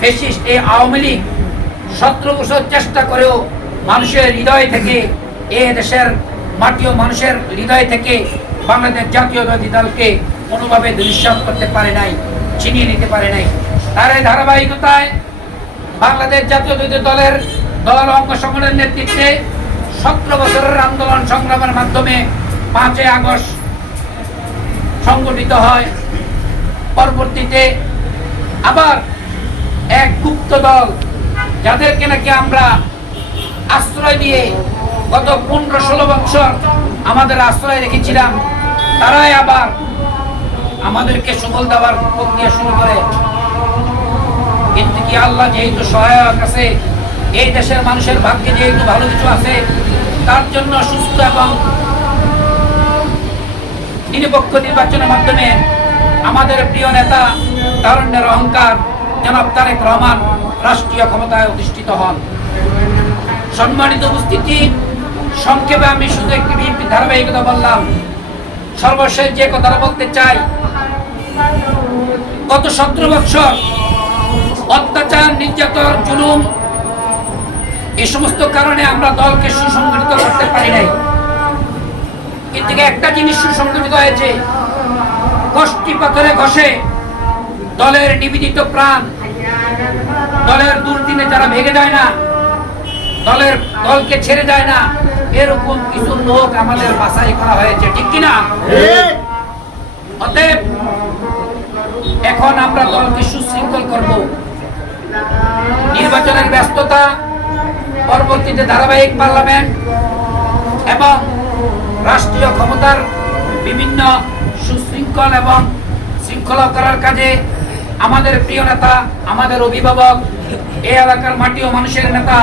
Fascist এই আওয়ামী লীগ 17 বছর চেষ্টা করেও মানুষের হৃদয় থেকে, এ দেশের মাটি ও মানুষের হৃদয় থেকে বাংলাদেশ জাতীয়তাবাদী দলকে কোনোভাবে দুঃসাৎ করতে পারে নাই, ছিনিয়ে নিতে পারে নাই। তার এই ধারাবাহিকতায় বাংলাদেশ জাতীয়তাবাদী দলের দল অঙ্গ সংগঠনের নেতৃত্বে 17 বছরের আন্দোলন সংগ্রামের মাধ্যমে 5ই আগস্ট সংগঠিত হয়। পরবর্তীতে আবার এক গুপ্ত দল, যাদেরকে নাকি আমরা আশ্রয় দিয়ে গত 15-16 বছর আমাদের আশ্রয় রেখেছিলাম, তারাই আবার আমাদেরকে সুবল দেওয়ার প্রক্রিয়া শুরু করে। কিন্তু কি আল্লাহ যেহেতু সহায়ক আছে, এই দেশের মানুষের ভাগ্যে যেহেতু ভালো কিছু আছে, তার জন্য সুস্থ এবং নিরপেক্ষ নির্বাচনের মাধ্যমে আমাদের প্রিয় নেতা তারুণ্যের অহংকার জনাব তারেক রহমান রাষ্ট্রীয় ক্ষমতায় অধিষ্ঠিত হন। সম্মানিত উপস্থিতি, সংক্ষেপে আমি শুধু একটি বিএনপি ধারাবাহিকতা বললাম। সর্বশেষ যে কথাটা বলতে চাই, গত 17 বছর অত্যাচার, নির্যাতন, জুলুম, এই সমস্ত কারণে আমরা দলকে সুসংগঠিত করতে পারি নাই। কিন্তু একটা জিনিস সুসংগঠিত হয়েছে, কষ্টি পাথরে ঘষে দলের নিবেদিত প্রাণ, দলের দুর্দিনে যারা ভেঙে যায় না, দলকে ছেড়ে যায় না, এরকম কিছু লোক আমাদের বাছাই করা হয়েছে, ঠিক কিনা? অতএব এখন আমরা দলকে সুশৃঙ্খল করব। নির্বাচনের ব্যস্ততা, পরবর্তীতে ধারাবাহিক পার্লামেন্ট এবং রাষ্ট্রীয় ক্ষমতার বিভিন্ন সুশৃঙ্খল এবং শৃঙ্খলা করার কাজে আমাদের প্রিয় নেতা, আমাদের অভিভাবক, এই এলাকার মাটি ও মানুষের নেতা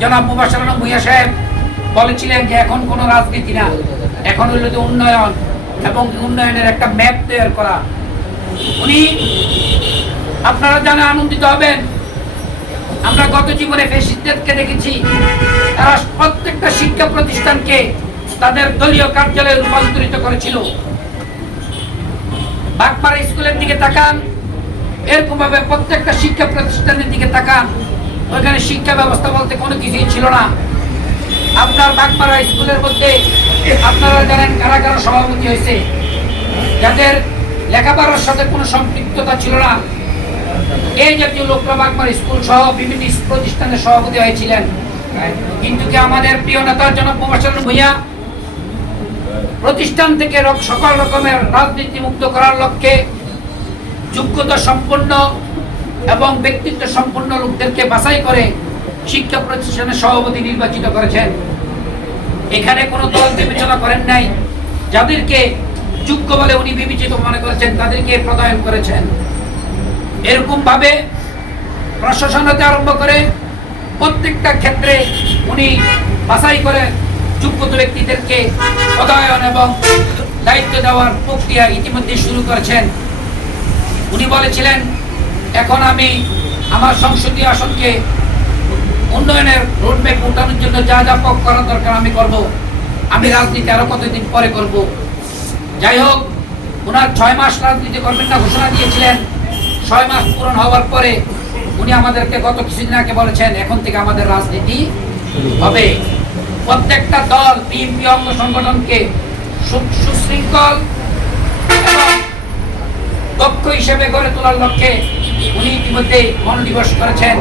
জনাব মুবাশশির আলম ভূঁইয়া সাহেব বলেছিলেন যে এখন কোনো রাজনীতি না, এখন হলো যে উন্নয়ন এবং উন্নয়নের একটা ম্যাপ তৈরি করা। উনি, আপনারা জানে আনন্দিত হবেন, আমরা গত জীবনে ফ্যাসিস্টদেরকে দেখেছি, তারা প্রত্যেকটা শিক্ষা প্রতিষ্ঠানকে তাদের দলীয় কার্যালয়ে রূপান্তরিত করেছিল। বাগমারা স্কুলের দিকে তাকান, এরকম ভাবে প্রত্যেকটা শিক্ষা প্রতিষ্ঠানের দিকে তাকান, ওইখানে শিক্ষা ব্যবস্থা বলতে কোনো কিছুই ছিল না। আপনার বাগমারা স্কুলের মধ্যে আপনারা জানেন কারা কারা সভাপতি হয়েছে, যাদের লেখাপড়ার সাথে কোনো সম্পৃক্ততা ছিল না, এই জাতীয় লোকরা বাগমারা স্কুল সহ বিভিন্ন প্রতিষ্ঠানের সভাপতি হয়েছিলেন। কিন্তু কি আমাদের প্রিয় নেতা জনাব মুবাশশির আলম ভূঁইয়া প্রতিষ্ঠান থেকে সকল রকমের রাজনীতি মুক্ত করার লক্ষ্যে যোগ্যতা সম্পন্ন এবং ব্যক্তিত্ব সম্পন্ন লোকদেরকে বাছাই করে শিক্ষা প্রতিষ্ঠানের সভাপতি নির্বাচিত করেছেন। এখানে কোনো দল বিবেচনা করেন নাই, যাদেরকে যোগ্য বলে উনি বিবেচিত মনে করেছেন তাদেরকে প্রদান করেছেন। এরকম ভাবে প্রশাসন হতে আরম্ভ করে প্রত্যেকটা ক্ষেত্রে উনি বাছাই করে যোগ্য ব্যক্তিদেরকে পদায়ন এবং দায়িত্ব দেওয়ার প্রক্রিয়া ইতিমধ্যে শুরু করেছেন। উনি বলেছিলেন, এখন আমি আমার সংসদীয় আসনকে উন্নয়নের রোডম্যাপ উঠানোর জন্য যা যা করার দরকার আমি করব, আমি রাজনীতি আরো কতদিন পরে করব। যাই হোক, ওনার 6 মাস রাজনীতি করবেন না ঘোষণা দিয়েছিলেন। 6 মাস পূরণ হওয়ার পরে উনি আমাদেরকে গত কিছুদিন আগে বলেছেন, এখন থেকে আমাদের রাজনীতি হবে। প্রত্যেকটা দল, বিএনপি অঙ্গ সংগঠনকে সুশৃঙ্খল এবং দক্ষ হিসেবে গড়ে তোলার লক্ষ্যে উনি ইতিমধ্যে মনোনিবেশ করেছেন।